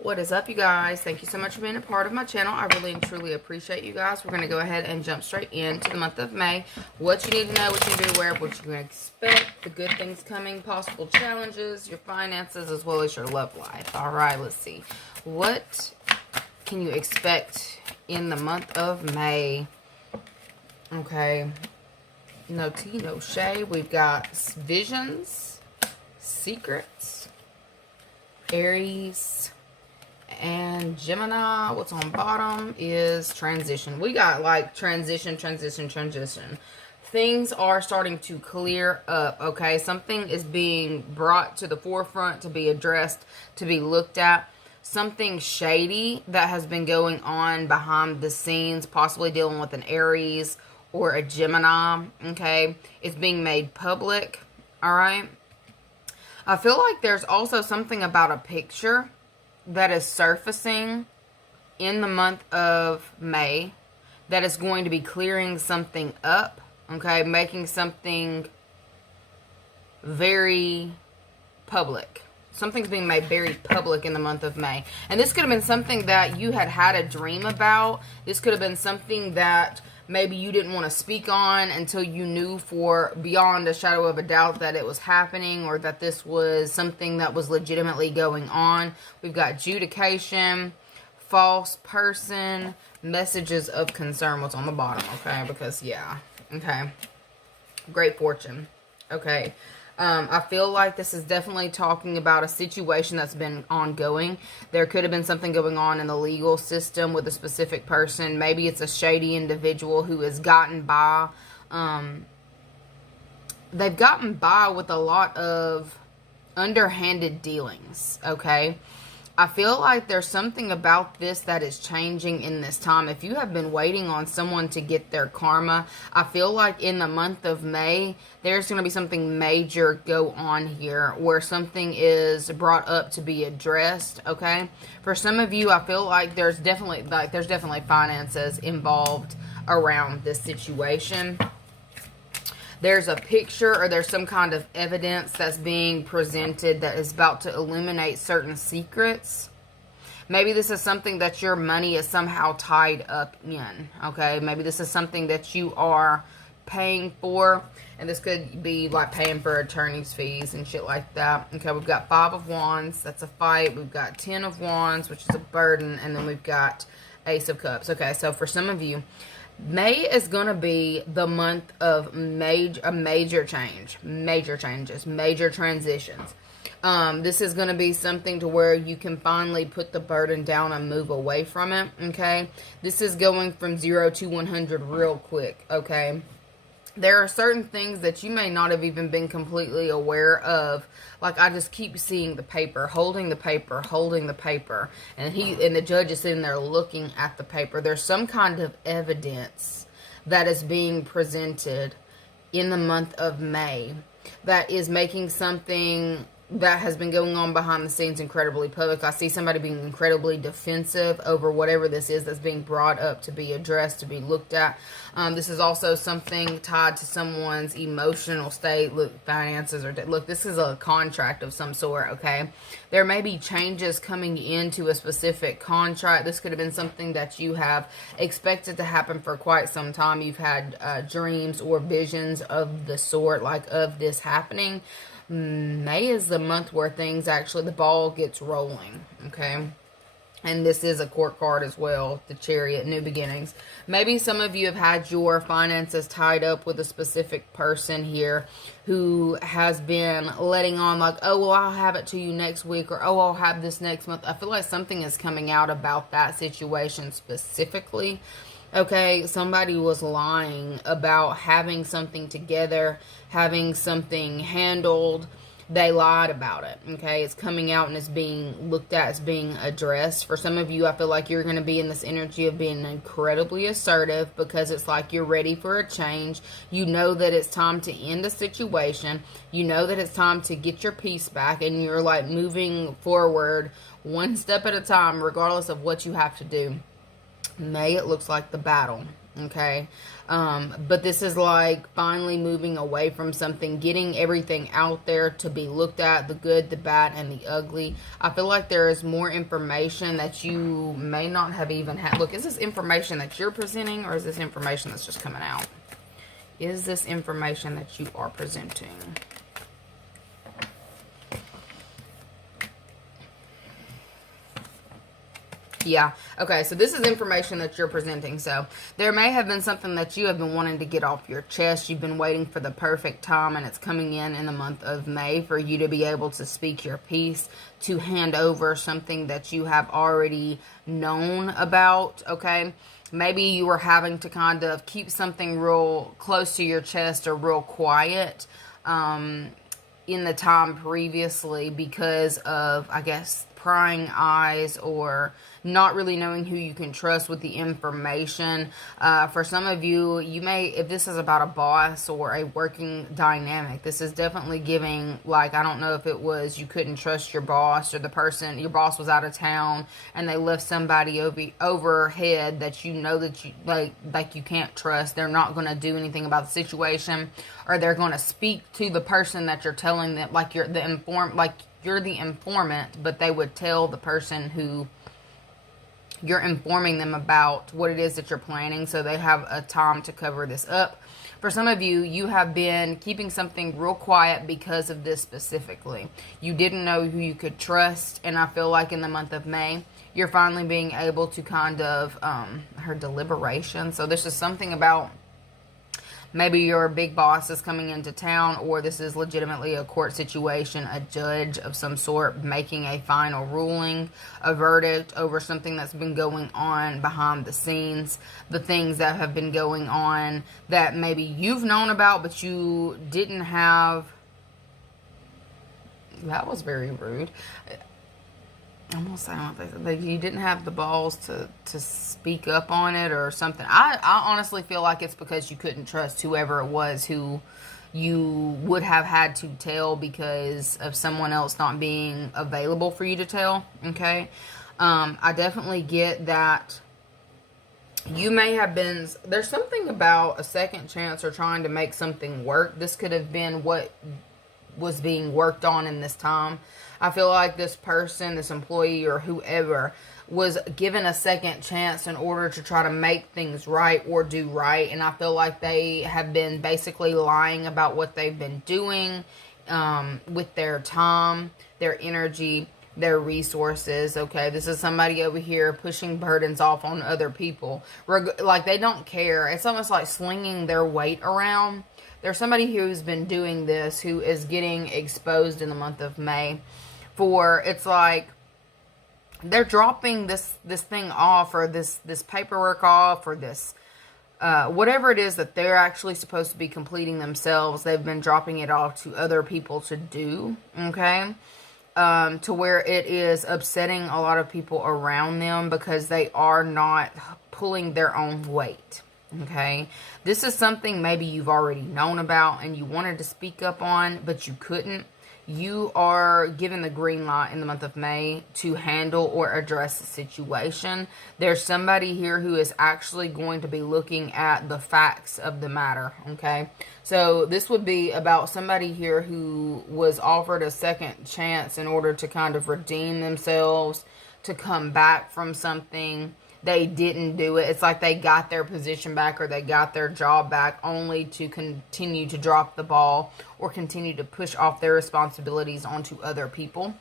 What is up, you guys? Thank you so much for being a part of my channel. I really and truly appreciate you guys. We're going to go ahead and jump straight into the month of May. What you need to know, what you need to be aware of, what you're going to expect, the good things coming, possible challenges, your finances, as well as your love life. All right, let's see. What can you expect in the month of May? Okay. No tea, no shade. We've got visions, secrets, Aries, and Gemini. What's on bottom is transition. We got like transition. Things are starting to clear up, okay? Something is being brought to the forefront to be addressed, to be looked at. Something shady that has been going on behind the scenes, possibly dealing with an Aries or a Gemini, okay? It's being made public, all right? I feel like there's also something about a picture that is surfacing in the month of May that is going to be clearing something up, okay? Making something very public. Something's being made very public in the month of May. And this could have been something that you had a dream about. This could have been something that maybe you didn't want to speak on until you knew for beyond a shadow of a doubt that it was happening, or that this was something that was legitimately going on. We've got adjudication, false person, messages of concern. What's on the bottom, okay? Because, yeah, okay. Great fortune, okay. I feel like this is definitely talking about a situation that's been ongoing. There could have been something going on in the legal system with a specific person. Maybe it's a shady individual who has gotten by. They've gotten by with a lot of underhanded dealings, okay? I feel like there's something about this that is changing in this time. If you have been waiting on someone to get their karma, I feel like in the month of May, there's going to be something major go on here where something is brought up to be addressed, okay? For some of you, I feel like there's definitely finances involved around this situation. There's a picture or there's some kind of evidence that's being presented that is about to illuminate certain secrets. Maybe this is something that your money is somehow tied up in, okay? Maybe this is something that you are paying for, and this could be like paying for attorney's fees and shit like that. Okay, we've got 5 of Wands, that's a fight. We've got 10 of Wands, which is a burden, and then we've got Ace of Cups. Okay, so for some of you, May is going to be the month of major changes, major transitions. This is going to be something to where you can finally put the burden down and move away from it, okay? This is going from 0 to 100 real quick, okay? There are certain things that you may not have even been completely aware of. Like, I just keep seeing the paper, holding the paper, and the judge is sitting there looking at the paper. There's some kind of evidence that is being presented in the month of May that is making something that has been going on behind the scenes incredibly public. I see somebody being incredibly defensive over whatever this is that's being brought up to be addressed, to be looked at. This is also something tied to someone's emotional state, finances, or look, this is a contract of some sort, okay? There may be changes coming into a specific contract. This could have been something that you have expected to happen for quite some time. You've had dreams or visions of the sort, like of this happening. May is the month where things actually, the ball gets rolling, okay? And this is a court card as well, the Chariot, new beginnings. Maybe some of you have had your finances tied up with a specific person here who has been letting on like, oh, well, I'll have it to you next week, or oh, I'll have this next month. I feel like something is coming out about that situation specifically. Okay, somebody was lying about having something together, having something handled. They lied about it, okay? It's coming out and it's being looked at, it's being addressed. For some of you, I feel like you're going to be in this energy of being incredibly assertive because it's like you're ready for a change. You know that it's time to end a situation. You know that it's time to get your peace back, and you're like moving forward one step at a time, regardless of what you have to do. May, it looks like the battle, Okay. But this is like finally moving away from something, getting everything out there to be looked at, the good, the bad, and the ugly. I feel like there is more information that you may not have even had. Look, is this information that you're presenting, or is this information that's just coming out? Is this information that you are presenting? Yeah. Okay, so this is information that you're presenting. So there may have been something that you have been wanting to get off your chest. You've been waiting for the perfect time, and it's coming in the month of May for you to be able to speak your piece, to hand over something that you have already known about, okay? Maybe you were having to kind of keep something real close to your chest or real quiet in the time previously because of, I guess, prying eyes or not really knowing who you can trust with the information. For some of you, you may, if this is about a boss or a working dynamic, this is definitely giving, like, I don't know if it was you couldn't trust your boss, or the person, your boss was out of town and they left somebody overhead that you know that you like you can't trust. They're not going to do anything about the situation, or they're going to speak to the person that you're telling them, like you're the informant, but they would tell the person who you're informing them about what it is that you're planning, so they have a time to cover this up. For some of you, you have been keeping something real quiet because of this specifically. You didn't know who you could trust, and I feel like in the month of May, you're finally being able to kind of, her deliberation. So this is something about maybe your big boss is coming into town, or this is legitimately a court situation, a judge of some sort making a final ruling, a verdict over something that's been going on behind the scenes, the things that have been going on that maybe you've known about, but you didn't have. That was very rude. I'm gonna say like you didn't have the balls to speak up on it or something. I honestly feel like it's because you couldn't trust whoever it was who you would have had to tell because of someone else not being available for you to tell. Okay, I definitely get that. You may have been, there's something about a second chance or trying to make something work. This could have been what was being worked on in this time. I feel like this person, this employee or whoever, was given a second chance in order to try to make things right or do right. And I feel like they have been basically lying about what they've been doing with their time, their energy, their resources. Okay, this is somebody over here pushing burdens off on other people. Like they don't care. It's almost like slinging their weight around. There's somebody who's been doing this who is getting exposed in the month of May. For it's like they're dropping this thing off, or this paperwork off, or this whatever it is that they're actually supposed to be completing themselves. They've been dropping it off to other people to do. Okay, to where it is upsetting a lot of people around them because they are not pulling their own weight. Okay, this is something maybe you've already known about and you wanted to speak up on, but you couldn't. You are given the green light in the month of May to handle or address the situation. There's somebody here who is actually going to be looking at the facts of the matter, okay? So this would be about somebody here who was offered a second chance in order to kind of redeem themselves, to come back from something. They didn't do it. It's like they got their position back or they got their job back only to continue to drop the ball or continue to push off their responsibilities onto other people.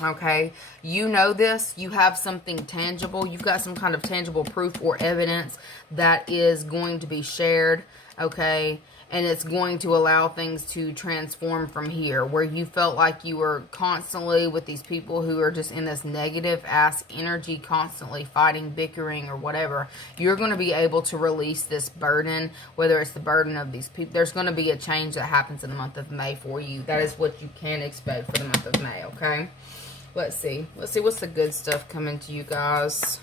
Okay, you know this. You have something tangible. You've got some kind of tangible proof or evidence that is going to be shared. Okay, and it's going to allow things to transform from here, where you felt like you were constantly with these people who are just in this negative ass energy, constantly fighting, bickering, or whatever. You're going to be able to release this burden, whether it's the burden of these people. There's going to be a change that happens in the month of May for you. That is what you can expect for the month of May, okay? Let's see what's the good stuff coming to you guys.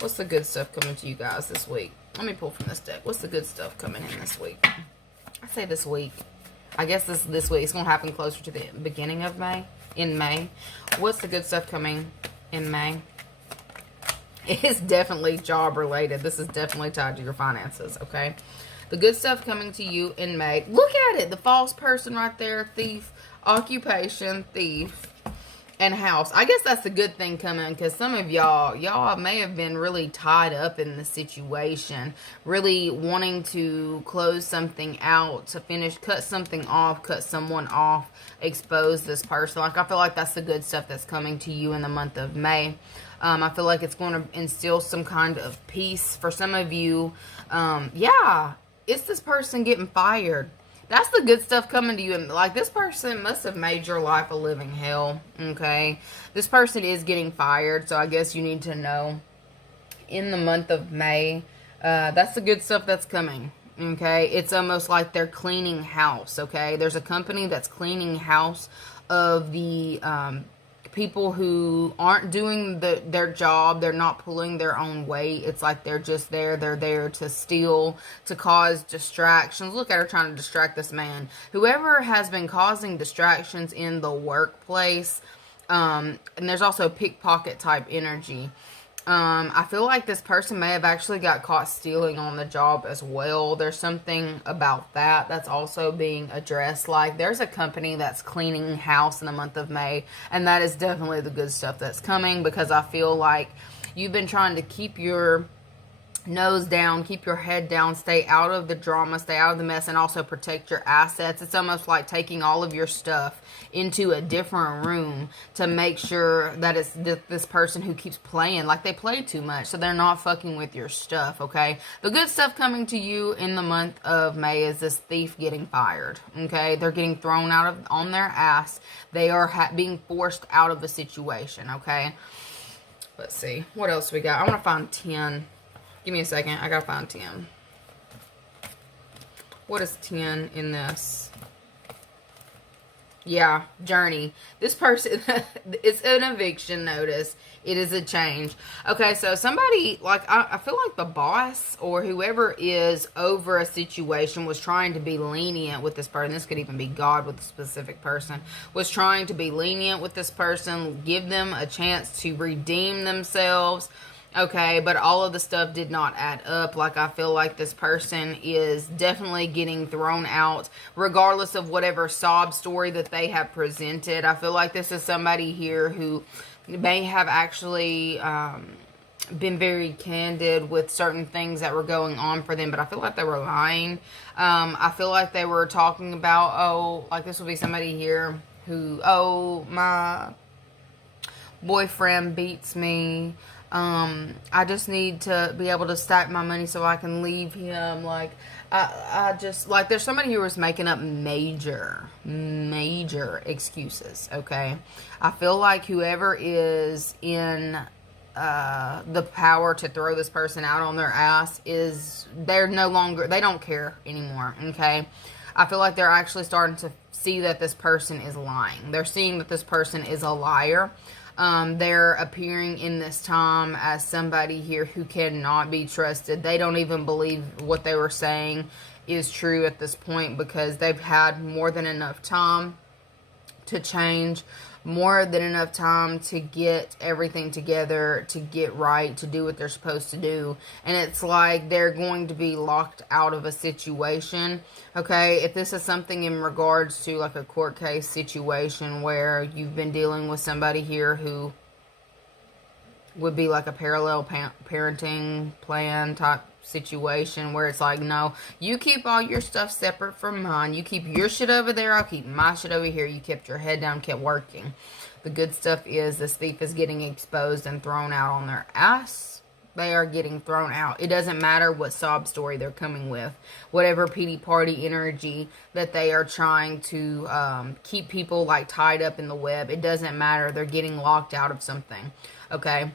What's the good stuff coming to you guys this week? Let me pull from this deck. What's the good stuff coming in this week? I say this week. I guess this week. It's going to happen closer to the beginning of May. In May. What's the good stuff coming in May? It's definitely job related. This is definitely tied to your finances, okay? The good stuff coming to you in May. Look at it. The false person right there. Thief, occupation, thief, and house. I guess that's the good thing coming, because some of y'all may have been really tied up in the situation, really wanting to close something out, to finish, cut something off, cut someone off, expose this person. Like, I feel like that's the good stuff that's coming to you in the month of May. I feel like it's going to instill some kind of peace for some of you. Yeah, it's this person getting fired. That's the good stuff coming to you. And like, this person must have made your life a living hell. Okay. This person is getting fired. So I guess you need to know in the month of May, that's the good stuff that's coming. Okay. It's almost like they're cleaning house. Okay. There's a company that's cleaning house of the, people who aren't doing their job. They're not pulling their own weight. It's like they're just there. They're there to steal, to cause distractions. Look at her trying to distract this man. Whoever has been causing distractions in the workplace, and there's also pickpocket type energy. I feel like this person may have actually got caught stealing on the job as well. There's something about that that's also being addressed. Like, there's a company that's cleaning house in the month of May, and that is definitely the good stuff that's coming, because I feel like you've been trying to keep your nose down, keep your head down, stay out of the drama, stay out of the mess, and also protect your assets. It's almost like taking all of your stuff into a different room to make sure that it's this person who keeps playing. Like, they play too much, so they're not fucking with your stuff, okay? The good stuff coming to you in the month of May is this thief getting fired, okay? They're getting thrown out on their ass. They are being forced out of the situation, okay? Let's see. What else we got? I want to find 10. Give me a second. I gotta find 10. What is 10 in this? Yeah, journey. This person, it's an eviction notice. It is a change. Okay, so somebody, like, I feel like the boss or whoever is over a situation was trying to be lenient with this person. This could even be God with a specific person. Was trying to be lenient with this person, give them a chance to redeem themselves. Okay, but all of the stuff did not add up. Like, I feel like this person is definitely getting thrown out, regardless of whatever sob story that they have presented. I feel like this is somebody here who may have actually been very candid with certain things that were going on for them, but I feel like they were lying. I feel like they were talking about, oh, like this would be somebody here who, oh, my boyfriend beats me. I just need to be able to stack my money so I can leave him. Like, I just, like, there's somebody who was making up major excuses, okay? I feel like whoever is in the power to throw this person out on their ass they're no longer, they don't care anymore, okay? I feel like they're actually starting to see that this person is lying. They're seeing that this person is a liar. They're appearing in this time as somebody here who cannot be trusted. They don't even believe what they were saying is true at this point, because they've had more than enough time to change, more than enough time to get everything together, to get right, to do what they're supposed to do. And it's like they're going to be locked out of a situation. Okay, if this is something in regards to like a court case situation where you've been dealing with somebody here who would be like a parallel parenting plan type situation where it's like, no, you keep all your stuff separate from mine. You keep your shit over there. I'll keep my shit over here. You kept your head down, kept working. The good stuff is this thief is getting exposed and thrown out on their ass. They are getting thrown out. It doesn't matter what sob story they're coming with. Whatever pity party energy that they are trying to keep people like tied up in the web. It doesn't matter. They're getting locked out of something. Okay.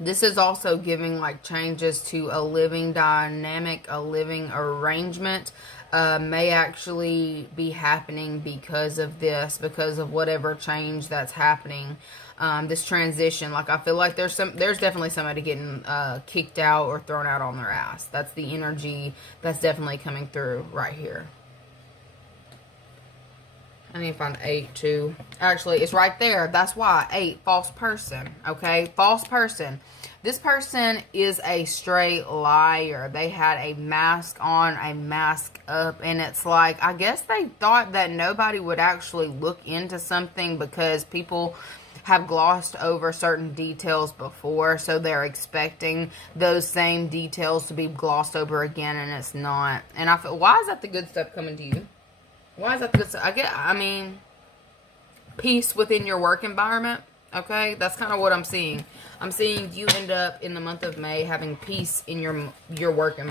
This is also giving like changes to a living dynamic, a living arrangement. May actually be happening because of this, because of whatever change that's happening. This transition, like I feel like there's definitely somebody getting kicked out or thrown out on their ass. That's the energy that's definitely coming through right here. I need to find 8 too. Actually, it's right there. That's why 8, false person. Okay, false person. This person is a straight liar. They had a mask on, a mask up, and it's like, I guess they thought that nobody would actually look into something because people have glossed over certain details before, so they're expecting those same details to be glossed over again, and it's not. And I feel, why is that the good stuff coming to you? Why is that the good stuff? I mean, peace within your work environment. Okay, that's kind of what I'm seeing. I'm seeing you end up in the month of May having peace in your work environment.